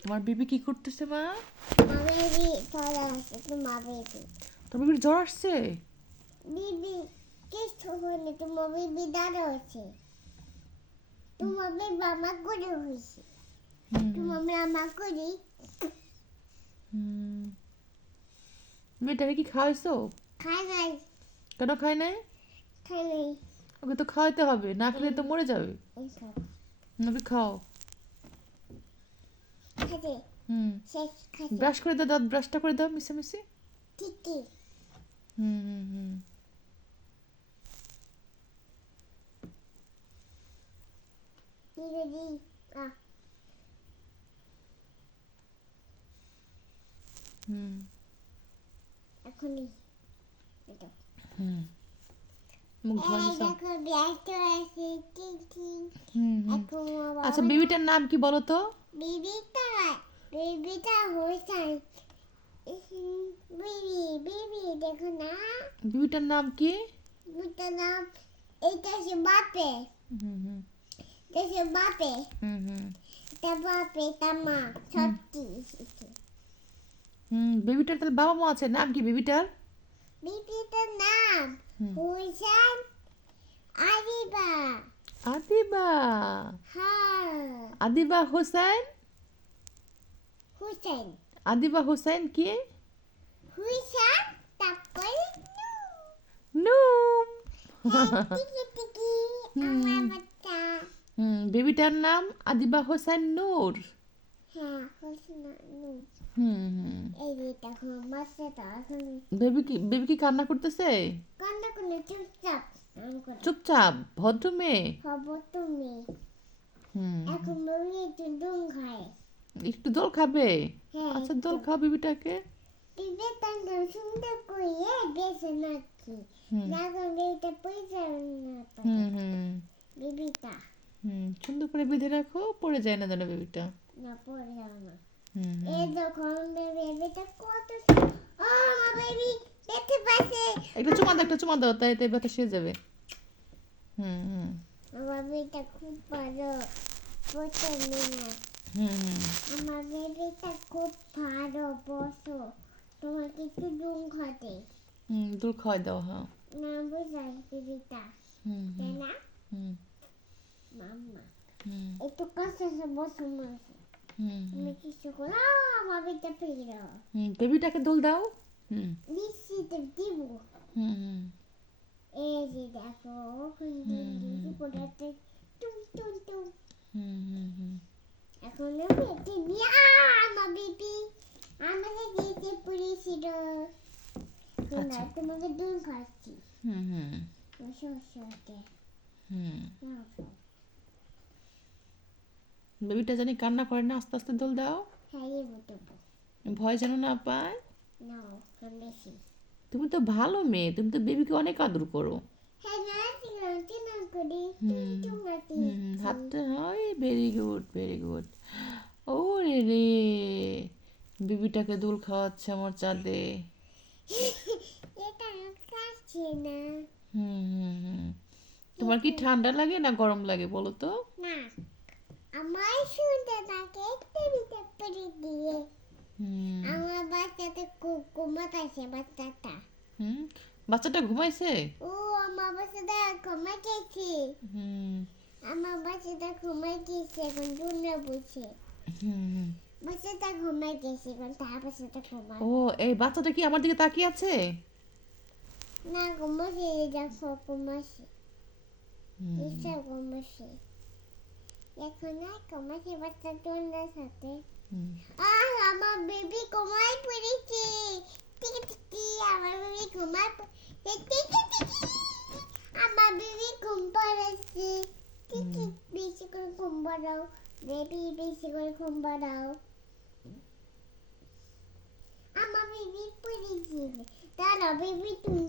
তোমার বেবি কি করতেছে মা? বেবি পড়া আছে তোমার বেবি। তোমার বেবির জ্বর আসছে? বেবি কিছু হয়নি, তোমার বেবি দাঁড়া আছে। তোমার বেবি মামা করে হয়েছে। তোমার মামা করে। মেয়েটাকে কি খাওয়াইছো? খাই নাই। কেন খায় নাই? খাই নাই। ওকে তো খাওয়াইতে হবে, না খেলে তো মরে যাবে। নাকি খাও। খাতে শেষ খাতে। ব্রাশ করে দাও, দাঁত ব্রাশটা করে দাও মিশামিশি। ঠিকই। হুম দিদি এখনই এটা মুখ ধোয়া দিছো? দেখো ব্যস্ত আছে ঠিকই। এখন আচ্ছা বেবিটার নাম কি বলো তো? বেবিটা হয়েছে। বেবি দেখো না। বেবিটার নাম কি? বেবিটার নাম এইটা সে বাপে। দেশে বাপে। এটা বাপে তামা সত্যি। বেবিটার তাহলে বাবা মা আছে, নাম কি বেবিটার? বেবিটার নাম হুসেন আদিবা। আদিবা। হ্যাঁ আদিবা হোসেন। হুসেন। আদিবা হোসেন কি? হুসেন তারপরে নুম। টিকি টিকি আমার বাচ্চা। বেবিটার নাম আদিবা হোসেন নূর। হ্যাঁ হুসেন নূর। এই যে দেখো বাচ্চাটা এখন বেবি কি কান্না করতেছে? কান্না করে চুপচাপ। চুপচাপ ভদ্র মেয়ে। হবো তুমি। এখন বেবি একটু দুম খায়। একটু দোল খাবে? হ্যাঁ আচ্ছা দোল খাও বেবিটাকে। বেবিটা সুন্দর করে গেছে নাকি। দেখো বেবিটা পয়সা না বেবিটা। সুন্দর করে বেঁধে রাখো, পড়ে যায় না যেন বেবিটা। না পড়ে যাবে না। এই দেখো বেবিটা কত আমার বেবি দেখতে পাচ্ছে। একটা চুমা দাও তাই তাই ব্যথা সেরে যাবে। আমার বেবিটা খুব ভালো পছন্দ না। আমার বেবিটা খুব ভালো বসো। তোমাকে একটু দুম খাতে। দোল খাওয়াই দাও। হ্যাঁ না বুঝাই বেবিটা তাই না মাম্মা একটু কাছে বসো মাসে। তুমি কিছু করো আমার বেবিটা পেয়ে দাও। বেবিটাকে দোল দাও। নিশ্চিত দিব। এই যে দেখো ওখান দিয়ে পড়াতে টুম টুম টুম। এখন আমি একটু নিয়ে আমার বেবি আমাকে দিতে পড়েছিল। না তোমাকে দুধ খাচ্ছি। বসে বসে ওকে। বেবিটা জানি কান্না করে না, আস্তে আস্তে দোল দাও। হ্যাঁ এই দেবো। ভয় যেন না পায়। না বেশি। তুমি তো ভালো মেয়ে, তুমি তো বেবিকে অনেক আদর করো। হ্যাঁ নাচি নাচি না করি টুম নাচি। হাতটা হয় ভেরি গুড ভেরি গুড। ও রে রে বেবিটাকে দোল খাওয়াচ্ছে আমার চাঁদে। এটা খাচ্ছে না। তোমার কি ঠান্ডা লাগে না গরম লাগে বলো তো? না আমার শুনতে থাকে টিভিতে পড়ে দিয়ে। আমার বাচ্চাটা ঘুমাচ্ছে বাচ্চাটা। বাচ্চাটা ঘুমাইছে? ও আমার বাচ্চাটা ঘুমাই গেছে। আমার বাচ্চাটা ঘুমাই গেছে এখন দুনে বসে। বাচ্চাটা ঘুমাই গেছে এখন তার বাচ্চাটা ঘুমায়। ও এই বাচ্চাটা কি আমার দিকে তাকিয়ে আছে? না ঘুমাচ্ছে দেখো ঘুমাচ্ছে। নিশ্চয় ঘুমাচ্ছে। এখন আর ঘুমাচ্ছে বাচ্চা দুনের সাথে। আমার বেবি ঘুমায় পড়েছে। টিকি টিকি আমার বেবি ঘুমায় পড়েছে। টিকি টিকি আমার বেবি ঘুম পড়েছে। টিকি বেশি করে ঘুম পাড়াও। বেবি বেশি করে ঘুম পাড়াও। আমার বেবি পড়েছে। দাঁড়াও বেবি তুমি